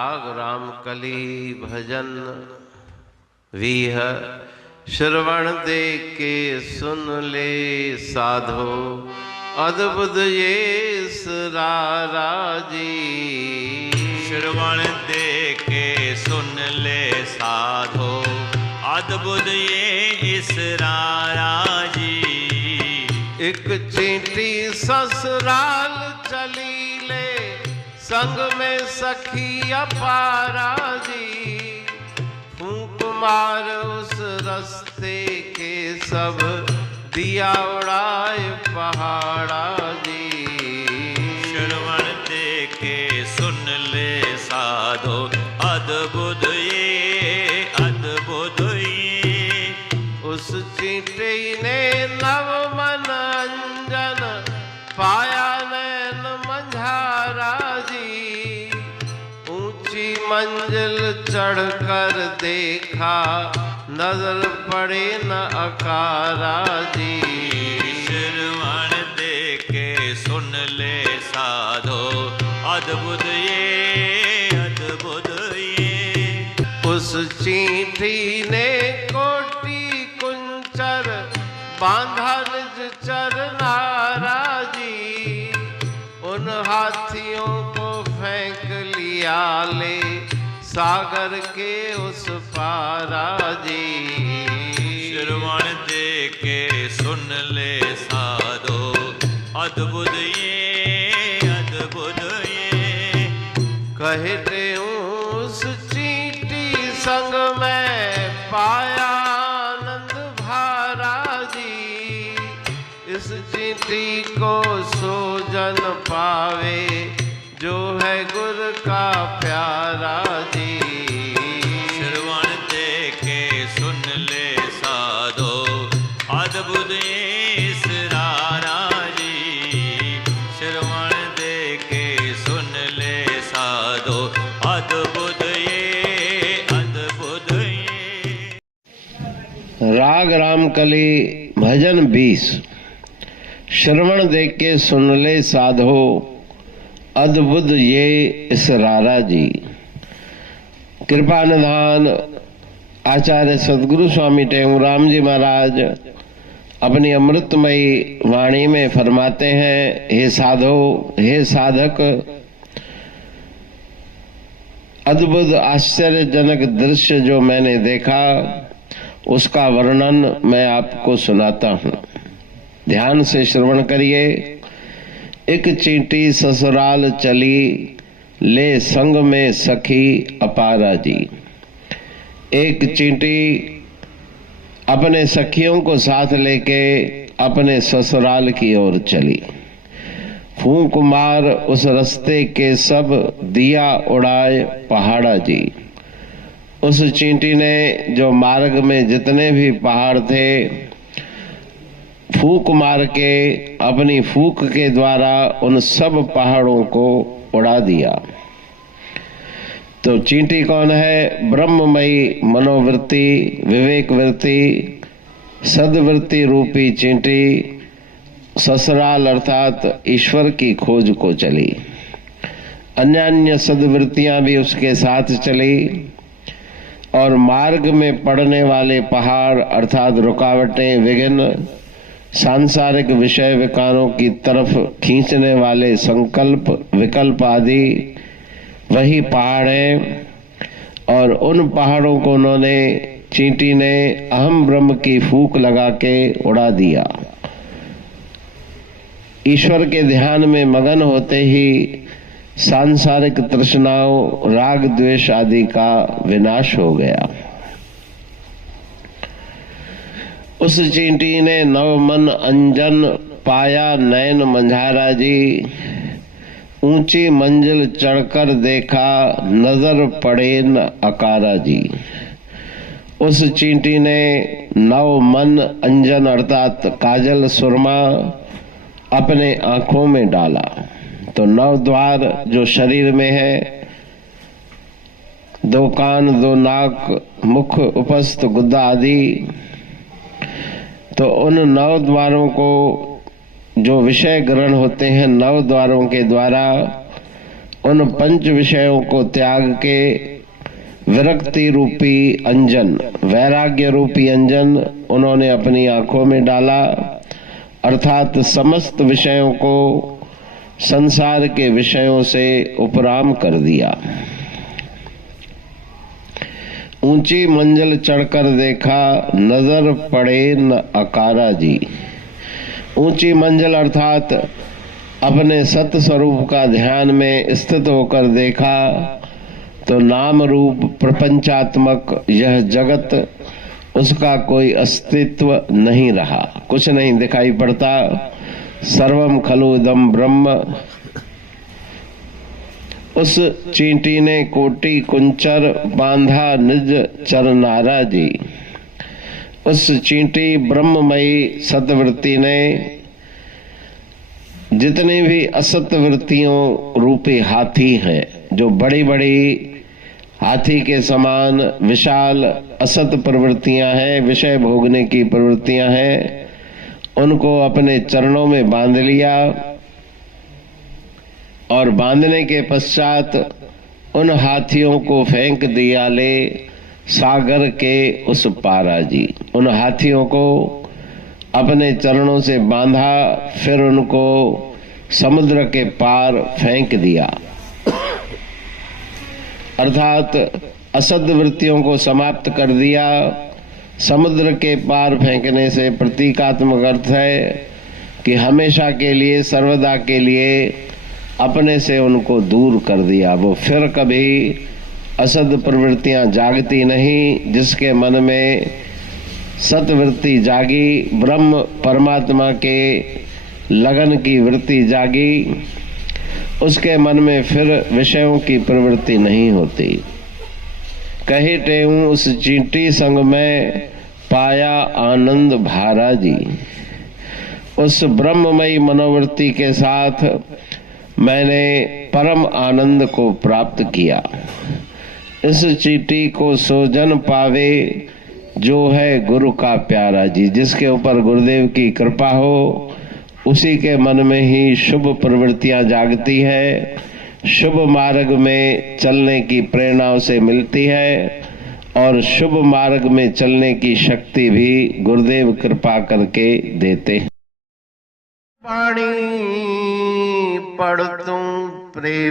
राग राम कली भजन वीह श्रवण दे के सुन ले साधो अद्भुत ये सरारा जी। श्रवण दे के सुन ले साधो अद्भुत ये इसरारा जी। एक चींटी ससुराल चली ले संग में सखी अपारा जी। फूंक मार उस रस्ते के सब दिया उड़ाए पहाड़ा जी। श्रवण दे के सुन ले साधो अद्भुत ये उस चींटी ने नव मन अंजन पाया नैन मंझारा जी। ऊंची मंजिल चढ़कर देखा नजर पड़े न अकारा जी। श्रवण दे के सुन ले साधो अद्भुत ये उस चींटी ने कोटि कुंचर बांधा निज चरनारा जी। उन हाथियों को फेंक लिया ले सागर के उस पारा जी। श्रवण दे के सुन ले साधो अद्भुत ये कहते उस चींटी संग में पाया आनंद भारा जी। इस चींटी को सो जन पावे जो है गुर का प्यारा जी। श्रवण दे के सुन ले साधो अद्भुत इसरारा जी। श्रवण दे के सुन ले साधो अद्भुत ये राग राम कली भजन 20 श्रवण दे के सुन ले साधो अद्भुत ये इसरारा जी। कृपा निधान आचार्य सदगुरु स्वामी टेंगुराम जी महाराज अपनी अमृतमयी वाणी में फरमाते हैं, हे साधो, हे साधक, अद्भुत आश्चर्यजनक दृश्य जो मैंने देखा उसका वर्णन मैं आपको सुनाता हूँ। ध्यान से श्रवण करिए। एक चींटी ससुराल चली ले संग में सखी अपारा जी। एक चींटी अपने सखियों को साथ लेके अपने ससुराल की ओर चली। फूंक मार उस रास्ते के सब दिया उड़ाए पहाड़ा जी। उस चींटी ने जो मार्ग में जितने भी पहाड़ थे फूंक मार के अपनी फूंक के द्वारा उन सब पहाड़ों को उड़ा दिया। तो चींटी कौन है? ब्रह्ममयी मनोवृत्ति, विवेक वृत्ति, सदवृत्ति रूपी चींटी ससुराल अर्थात ईश्वर की खोज को चली। अन्य सदवृत्तियां भी उसके साथ चली और मार्ग में पड़ने वाले पहाड़ अर्थात रुकावटें, विघ्न, सांसारिक विषय विकारों की तरफ खींचने वाले संकल्प, विकल्प आदि वही पहाड़ हैं। और उन पहाड़ों को उन्होंने, चींटी ने अहम ब्रह्म की फूंक लगा के उड़ा दिया। ईश्वर के ध्यान में मगन होते ही सांसारिक तृष्णाओं, राग द्वेष आदि का विनाश हो गया। उस चींटी ने नव मन अंजन पाया नैन मंझारा जी। ऊंची मंजिल चढ़कर देखा नजर पड़े न अकारा जी। उस चींटी ने नव मन अंजन अर्थात काजल सुरमा अपने आंखों में डाला। तो नव द्वार जो शरीर में है, 2 कान, 2 नाक, मुख, उपस्थ, गुद्दा आदि, तो उन 9 द्वारों को जो विषय ग्रहण होते हैं 9 द्वारों के द्वारा उन पंच विषयों को त्याग के विरक्ति रूपी अंजन, वैराग्य रूपी अंजन उन्होंने अपनी आंखों में डाला, अर्थात समस्त विषयों को संसार के विषयों से उपराम कर दिया। ऊंची मंजिल चढ़कर देखा, नजर पड़े न अकारा जी। ऊंची मंजिल अर्थात अपने सत्य स्वरूप का ध्यान में स्थित होकर देखा तो नाम रूप प्रपंचात्मक यह जगत, उसका कोई अस्तित्व नहीं रहा, कुछ नहीं दिखाई पड़ता। सर्वम खलु इदं ब्रह्म। उस चींटी ने कोटि कुंचर बांधा निज चरनारा जी। उस चींटी ब्रह्ममयी सतवृत्ति ने जितनी भी असत वृत्तियों रूपी हाथी हैं, जो बड़ी बड़ी हाथी के समान विशाल असत प्रवृत्तियां हैं, विषय भोगने की प्रवृत्तियां हैं, उनको अपने चरणों में बांध लिया और बांधने के पश्चात उन हाथियों को फेंक दिया ले सागर के उस पारा जी। उन हाथियों को अपने चरणों से बांधा, फिर उनको समुद्र के पार फेंक दिया, अर्थात असद वृत्तियों को समाप्त कर दिया। समुद्र के पार फेंकने से प्रतीकात्मक अर्थ है कि हमेशा के लिए, सर्वदा के लिए अपने से उनको दूर कर दिया। वो फिर कभी असद प्रवृत्तियां जागती नहीं। जिसके मन में सतवृत्ति जागी, ब्रह्म परमात्मा के लगन की वृत्ति जागी, उसके मन में फिर विषयों की प्रवृत्ति नहीं होती। कही टेऊं उस चींटी संग में पाया आनंद भारा जी। उस ब्रह्ममयी मनोवृत्ति के साथ मैंने परम आनंद को प्राप्त किया। इस चींटी को सोजन पावे जो है गुरु का प्यारा जी। जिसके ऊपर गुरुदेव की कृपा हो, उसी के मन में ही शुभ प्रवृत्तियां जागती है, शुभ मार्ग में चलने की प्रेरणा उसे मिलती है और शुभ मार्ग में चलने की शक्ति भी गुरुदेव कृपा करके देते हैं। पानी पढ़ तुम प्रेम